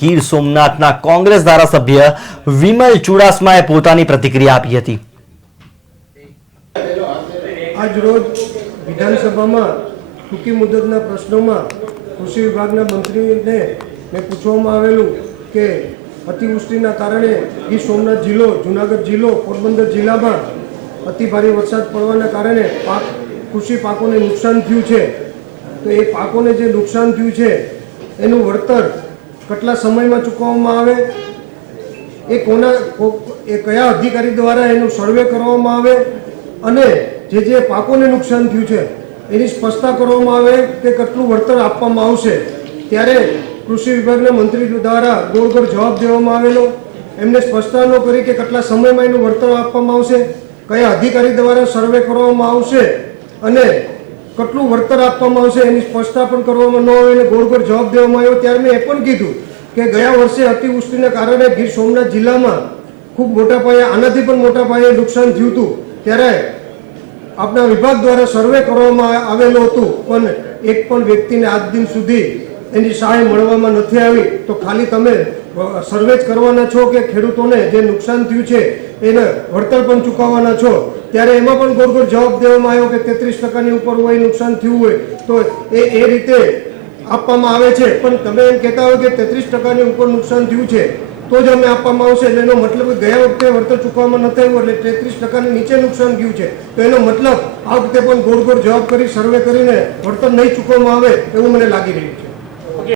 ગીર સોમનાથના કોંગ્રેસ ધારાસભ્ય વિમલ ચુડાસમાએ પોતાની પ્રતિક્રિયા આપી હતી। આજ રોજ વિધાનસભામાં ટૂંકી મુદતના પ્રશ્નોમાં કૃષિ વિભાગના મંત્રીને મેં પૂછવામાં આવેલું કે અતિવૃષ્ટિના કારણે ગીર સોમનાથ જિલ્લો, જૂનાગઢ જિલ્લો, પોરબંદર જિલ્લામાં અતિ ભારે વરસાદ પડવાના કારણે કૃષિ પાકોને નુકસાન થયું છે। તો એ પાકોને જે નુકસાન થયું છે એનું વળતર કેટલા સમયમાં ચૂકવવામાં આવે, એ કયા અધિકારી દ્વારા એનું સર્વે કરવામાં આવે અને જે પાકોને નુકસાન થયું છે એની સ્પષ્ટતા કરવામાં આવે કે કેટલું વળતર આપવામાં આવશે। ત્યારે કૃષિ વિભાગના મંત્રી દ્વારા ગોળ જવાબ દેવામાં આવેલો। એમને સ્પષ્ટતા ન કરી કે કેટલા સમયમાં એનું વળતર આપવામાં આવશે, કયા અધિકારી દ્વારા સર્વે કરવામાં આવશે અને કેટલું વળતર આપવામાં આવશે એની સ્પષ્ટતા પણ કરવામાં ન આવે અને ગોળ જવાબ દેવામાં આવ્યો। ત્યારે મેં એ પણ કીધું કે ગયા વર્ષે અતિવૃષ્ટિના કારણે ગીર સોમનાથ જિલ્લામાં ખૂબ મોટા પાયે, આનાથી પણ મોટા પાયે નુકસાન થયું હતું। ત્યારે આપણા વિભાગ દ્વારા સર્વે કરવામાં આવેલું હતું પણ એક પણ વ્યક્તિને આજ દિન સુધી એની સહાય મળવામાં નથી આવી। તો ખાલી તમે સર્વે જ કરવાના છો કે ખેડૂતોને જે નુકસાન થયું છે એને વળતર પણ ચૂકવવાના છો? ત્યારે એમાં પણ ગોળ જવાબ દેવામાં આવ્યો કે 33%ની ઉપર હોય, નુકસાન થયું હોય તો એ રીતે આપવામાં આવે છે। પણ તમે એમ કહેતા હોય કે 33%ની ઉપર નુકસાન થયું છે તો જ અમે આપવામાં આવશે, એટલે એનો મતલબ ગયા વખતે વળતર ચૂકવવામાં નથી આવ્યું એટલે 33%ની નીચે નુકસાન થયું છે તો એનો મતલબ આ વખતે પણ ગોળ જવાબ કરી સર્વે કરીને વળતર નહીં ચૂકવવામાં આવે એવું મને લાગી રહ્યું છે।